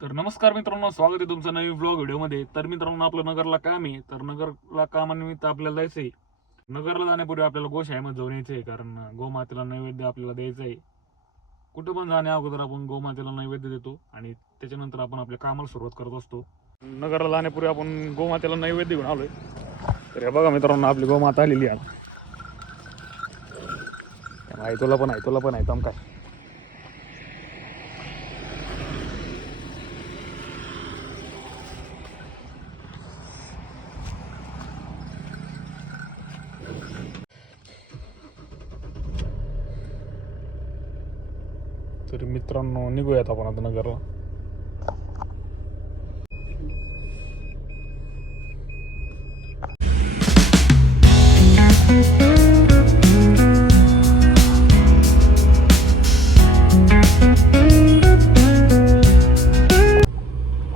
तर नमस्कार मित्रांनो, स्वागत आहे तुमचं नवीन व्लॉग व्हिडिओमध्ये. तर मित्रांनो, आपलं नगरला काम आहे. तर नगरला कामानिमित्त आपल्याला जायचंय. नगरला जाण्यापूर्वी आपल्याला गोशाळेमध्ये जाऊन यायचंय, कारण गोमातेला नैवेद्य आपल्याला द्यायचं आहे. कुठं पण जाण्या अगोदर आपण गोमातेला नैवेद्य देतो आणि त्याच्यानंतर आपण आपल्या कामाला सुरुवात करत असतो. नगरला जाण्यापूर्वी आपण गोमातेला नैवेद्य घेऊन आलोय. तर हे बघा मित्रांनो, आपली गोमाता आलेली आहे. तुला पण आहे तम काय. तर मित्रांनो, निघूयात आपण आता नगरला.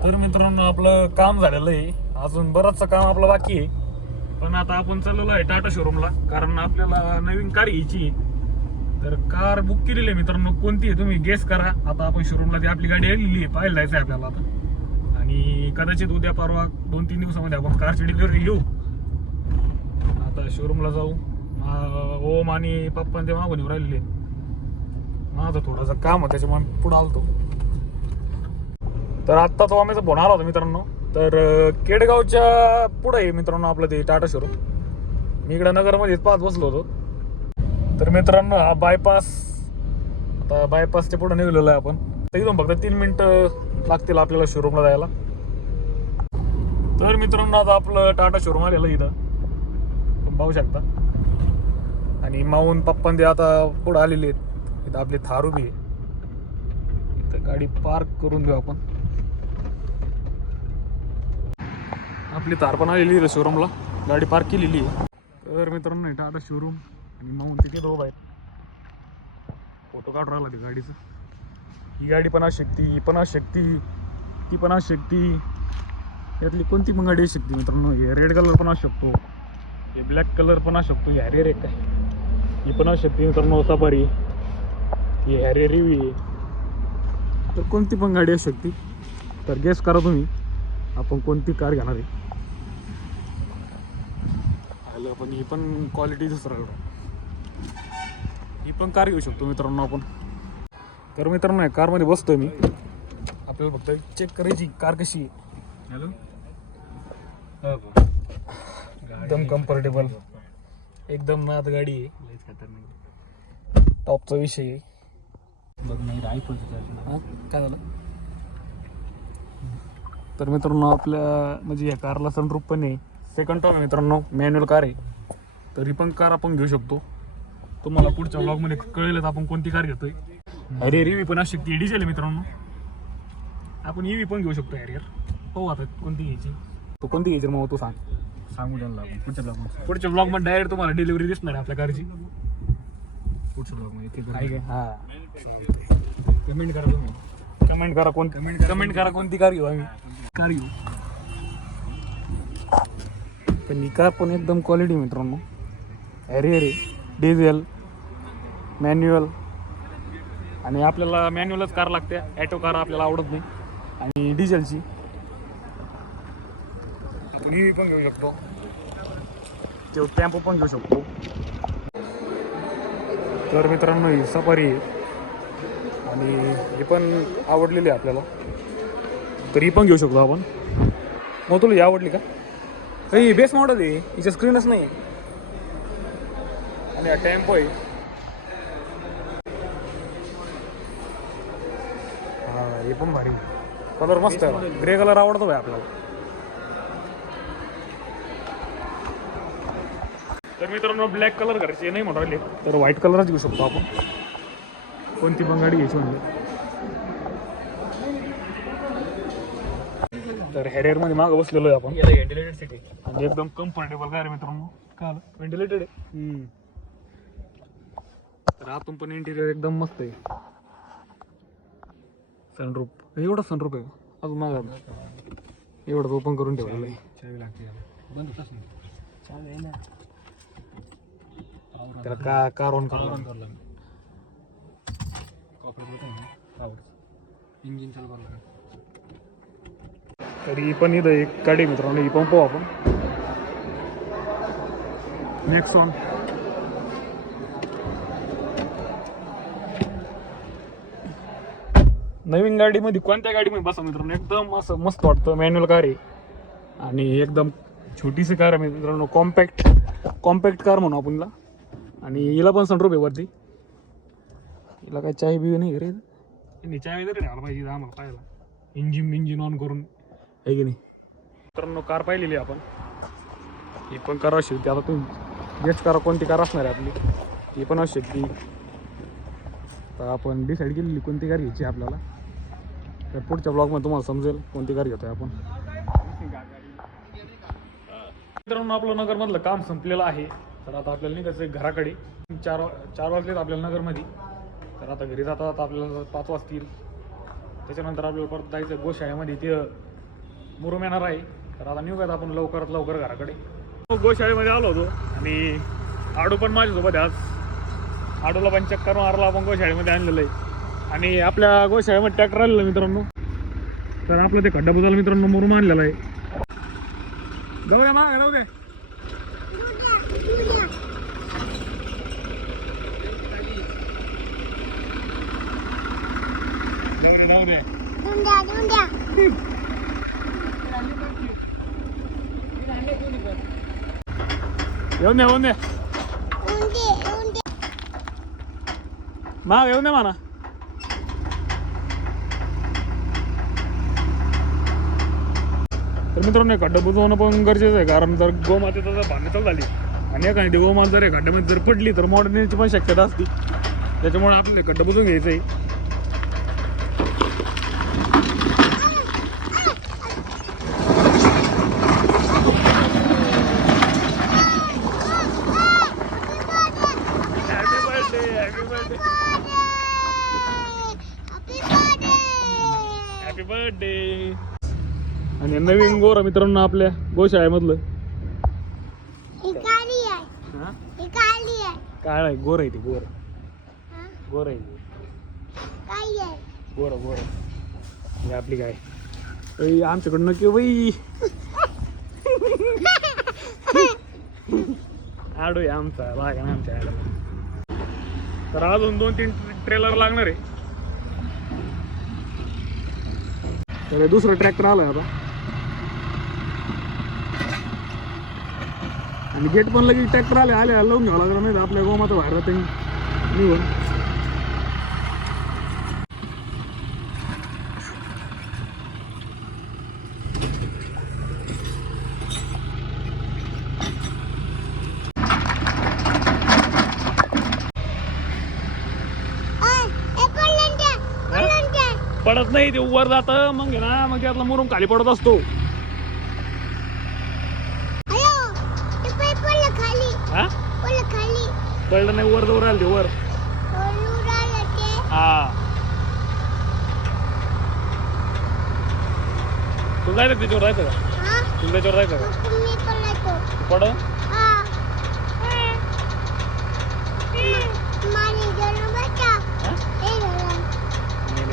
तर मित्रांनो, आपलं काम झालेलं आहे. अजून बरंचसं काम आपलं बाकी आहे. पण आता आपण चाललेलो आहे टाटा शोरूमला, कारण आपल्याला नवीन कार घ्यायची आहे. तर कार बुक केलेली आहे मित्रांनो. कोणती आहे तुम्ही गेस करा. आता आपण शोरूमला ती आपली गाडी आलेली आहे, पाहायला जायचं आहे आपल्याला आता. आणि कदाचित उद्या परवा 2-3 दिवसामध्ये आपण कारची डिलिव्हरी घेऊ. आता शोरूमला जाऊ. ओम आणि पप्पा ते मागून येऊ राहिलेले. माझं थोडंसं काम होतं, त्याच्यामुळे पुढं आलतो. तर आत्ता तो आम्हीचा फोन आला होता मित्रांनो. तर केडगावच्या पुढं आहे मित्रांनो आपलं ते टाटा शोरूम. मी इकडं नगरमध्येच पाहत बसलो होतो. तर मित्रांनो, हा बायपास, आता बायपासच्या पुढे निघलेलो आहे आपण. तर एकदम फक्त 3 मिनिटं लागतील आपल्याला शोरूमला जायला. तर मित्रांनो, आता आपलं टाटा शोरूम आलेलं इथं, तुम्ही पाहू शकता. आणि माऊन पप्पा ते आता पुढे आलेले आहेत. इथं आपली थार उभी आहे. इथं गाडी पार्क करून देऊ आपण. आपली थार पण आलेली आहे शोरूमला, गाडी पार्क केलेली आहे. तर मित्रांनो, टाटा शोरूम आणि माऊन तिथे दोघ आहेत. फोटो काढून राहिला ती गाडीचं. ही गाडी पण असू शकते, ही पण असू शकते, ती पण असू शकते. यातली कोणती पण गाडी असू शकते मित्रांनो. हे रेड कलर पण असू शकतो, हे ब्लॅक कलर पण असू शकतो, हॅरियर एक काय ही पण असू शकते मित्रांनो. सफारी, ही हॅरियर रिव्ही आहे. तर कोणती पण गाडी असू शकते. तर गेस करा तुम्ही आपण कोणती कार घेणार आहे. पण ही पण क्वालिटी दुसरा, ही पण कार घेऊ शकतो मित्रांनो आपण. तर मित्रांनो, या कारमध्ये बसतोय मी. आपल्याला फक्त चेक करायची कार कशी आहे. हॅलो, एकदम कम्फर्टेबल, एकदम नाद गाडी आहे. टॉपचा विषय आहे. बघ नाही काय झालं. तर मित्रांनो, आपल्या म्हणजे या कारला सनरूफ पण आहे. सेकंड टॉप आहे मित्रांनो, मॅन्युअल कार आहे. तर ही पण कार आपण घेऊ शकतो. तुम्हाला पुढच्या व्लॉगमध्ये कळेलच आपण कोणती कार घेतोय. हॅरियर ईव्ही पण असू शकते, डिझेल आहे मित्रांनो. आपण ईव्ही पण घेऊ शकतो हॅरियर. हो, आता कोणती घ्यायची, तू कोणती घ्यायची मग तू सांगू द्यायला आपण पुढच्या ब्लॉगमध्ये डायरेक्ट तुम्हाला डिलिव्हरी दिसणार आहे आपल्या कारची. पुढच्या ब्लॉगमध्ये हां, कमेंट करा तुम्ही. कमेंट करा कोणती कार घेऊ आम्ही. कार घेऊ. पण ही कार पण एकदम क्वालिटी मित्रांनो. हॅरियर आहे, डिझेल, मॅन्युअल. आणि आपल्याला मॅन्युअलच कार लागते, ॲटो कार आपल्याला आवडत नाही. आणि डिझेलची आपण ईव्ही पण घेऊ शकतो, तो टेम्पो पण घेऊ शकतो. तर मित्रांनो, ही सफारी आहे आणि ही पण आवडलेली आहे आपल्याला. तर ही पण घेऊ शकतो आपण. मग तुला ही आवडली का? काही बेस मॉडेल आहे, हिच्या स्क्रीनच नाही आहे. आणि हा टेम्पो आहे. हा, हे पण भारी कलर मस्त आहे. ग्रे कलर आवडतो भाई आपल्याला. तर मित्रांनो, ब्लॅक कलर घरचे नाही म्हणून राहिले, तर व्हाईट कलरच घेऊ शकतो आपण. कोणती पण गाडी घ्यायची म्हणजे. तर हॅरियरमध्ये मागं बसलेलो आहे आपण. व्हेंटिलेटेड सीट आहे आणि एकदम कम्फर्टेबल कार आहे मित्रांनो. का व्हेंटिलेटेड आहे. तर आतून पण इंटिरियर एकदम मस्त आहे. सनरूफ, एवढं सनरूफ आहे अजून मागा एवढंच ओपन करून ठेवलेलं आहे. त्याला का कार ऑन करला इंजिन चालू करला. तरी पण इथं एक गाडी मित्रांनो ही पण पाहू आपण नेक्सॉन. नवीन गाडीमध्ये कोणत्या गाडीमध्ये बसा मित्रांनो एकदम असं मस्त वाटतं. मॅन्युअल कार आहे आणि एकदम छोटीशी कार आहे मित्रांनो. कॉम्पॅक्ट कार म्हणू आपण हिला. आणि हिला पण सनरूफ आहे वरती. हिला काय चाय बी नाही रे. चाय वगैरे द्यायला पाहिजे आम्हाला पाहायला. इंजिन ऑन करून आहे की नाही मित्रांनो. कार पाहिलेली आपण ही पण कार अशी होती. आता तुम्ही गेस करा कोणती कार असणार आहे आपली. ही पण असू शकते. तर आपण डिसाईड केलेली कोणती कार घ्यायची आपल्याला. तर पुढच्या ब्लॉगमध्ये तुम्हाला समजेल कोणती कार घेतोय आपण. मित्रांनो आपलं नगरमधलं काम संपलेलं आहे. तर आता आपल्याला निघायचं घराकडे. चार वाजलेत आपल्याला नगरमध्ये. तर आता घरी जाता जाता आपल्याला 5 वाजतील. त्याच्यानंतर आपल्याला परत जायचं गोशाळेमध्ये. ते मुरुम येणार आहे. तर आता निघूयात आपण लवकरात लवकर घराकडे. गोशाळेमध्ये आलो होतो आणि आडू पण माझ्यासोबत आज. आडूला पण चक्कर मारला आपण गोशाळेमध्ये आणलेलं आहे. आणि आपल्या गोशाळेमध्ये ट्रॅक्टर आलेलं मित्रांनो. तर आपलं ते खड्डा बुजाला मित्रांनो मुरुम आणलेला आहे. जाऊ द्या मागा जाऊ द्या. येऊन द्या माग येऊन द्या म्हणा. तर मित्रांनो खड्डा बुजवणं पण गरजेचं आहे. कारण जर गोमातेचा जर भांडण चालू झाली आणि एखादी गोमात जर खड्ड्यामध्ये जर पडली तर मोडण्याची पण शक्यता असते. त्याच्यामुळे आपल्याला खड्डा बुजवून घ्यायचं आहे. Happy birthday. आणि नवीन गोर मित्रांनो आपल्या गोशाळेमधलं काळ आहे. गोर आहे ते गोर आहे गोर हे आपली काय आमच्याकडून नक्की बाई आडू आहे आमचा लागा ना आमच्या आडा. तर अजून 2-3 ट्रेलर लागणार आहे. तर दुसरं ट्रॅक्टर आलाय आता. आणि गेट पण लगेच ट्रॅक्टर आले लावून घ्यावं लागलं नाही. आपल्या गोमाता बाहेर राहते निघून. पडत नाही ते वर जात मग ना मग त्यातला मुरुम खाली पडत असतो. पडलं नाही वर जवळ आलं ते वर. हा तुला जायचं त्याच्यावर जायचं का. तुला त्याच्यावर जायचं का. पड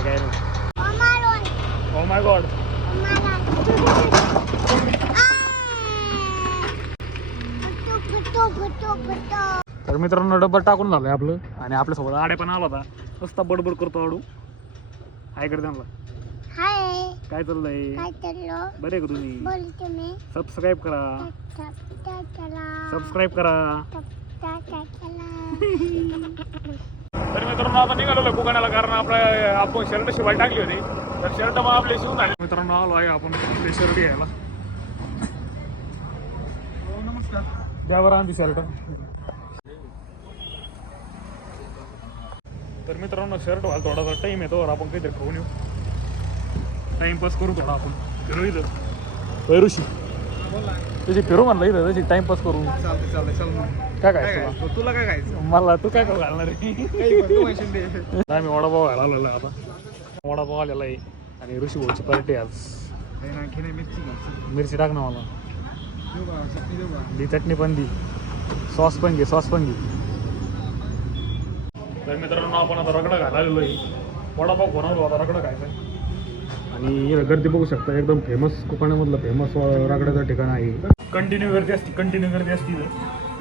काय नाही. Oh my God. तर मित्रांनो डब्बा टाकून झालंय आपलं. आणि आपल्यासोबत आडे पण आला होता. नुसता बडबड करतो आडू. हाय कर त्यांना. काय चाललंय बरे का तुम्ही. सबस्क्राईब करा. तर मित्रांनो आता निघालो बुकाण्याला. कारण आपण शर्ट शिवाय टाकली होती. तर शर्ट मग आपले शिवून झाले. मित्रांनो आलो आहे आपण आपले शर्ट घ्यायला. नमस्कार द्या बरं आमची शर्ट. तर मित्रांनो शर्ट व्हायला थोडासा टाईम येतो. आपण काहीतरी खाऊन येऊ. टाइमपास करू थोडा आपण. फिरू इथं पैरुशी तुझी फिरू म्हणलं इथं तशी टाइमपास करू. काय खायचं तुला काय खायचं. मला तू काय घालणार आहे. आम्ही वडापाव घालायला आलेला आता. वडापाव आलेला आहे आणि ऋषी भाऊची पार्टी आज. मिरची टाक ना मला. दी चटणी पण दी. सॉस पण घे. तर मित्रांनो आपण आता रगडा घालायला आहे. वडापाव बनवलो आता रगडा खायचा. आणि आणि गर्दी बघू शकता, एकदम फेमस कोकणामधलं फेमस रागड्याचं ठिकाण आहे. कंटिन्यू गर्दी असते इथं.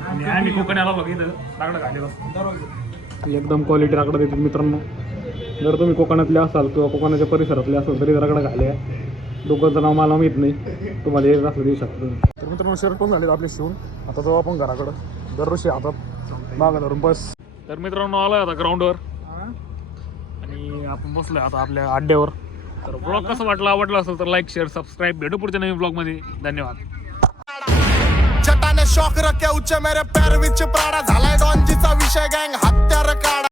आणि आम्ही कोकणाला बघितलं रागडा घालेला असतो. एकदम क्वालिटी रागडा देतात मित्रांनो. जर तुम्ही कोकणातले असाल किंवा कोकणाच्या परिसरातले असाल तरी रागडा घाले. दोघांचं नाव मला माहीत नाही, तुम्हाला एक असं देऊ शकतो. तर मित्रांनो शर्ट पण झाले आपले शिवून. आता जाऊ आपण घराकडं. दरवर्षी हातात मागं धरून बस. तर मित्रांनो आलोय आता ग्राउंडवर आणि आपण बसलोय आता आपल्या अड्ड्यावर. तर ब्लॉग कसं आवडला असेल तर लाईक शेअर सबस्क्राईब. भेटू पुढच्या नवीन ब्लॉगमध्ये. धन्यवाद. जटाने शौक रखे ऊंचे मेरे पैर विच प्राड़ा झालाय डॉनजीचा विषय गँग हत्यार काढा.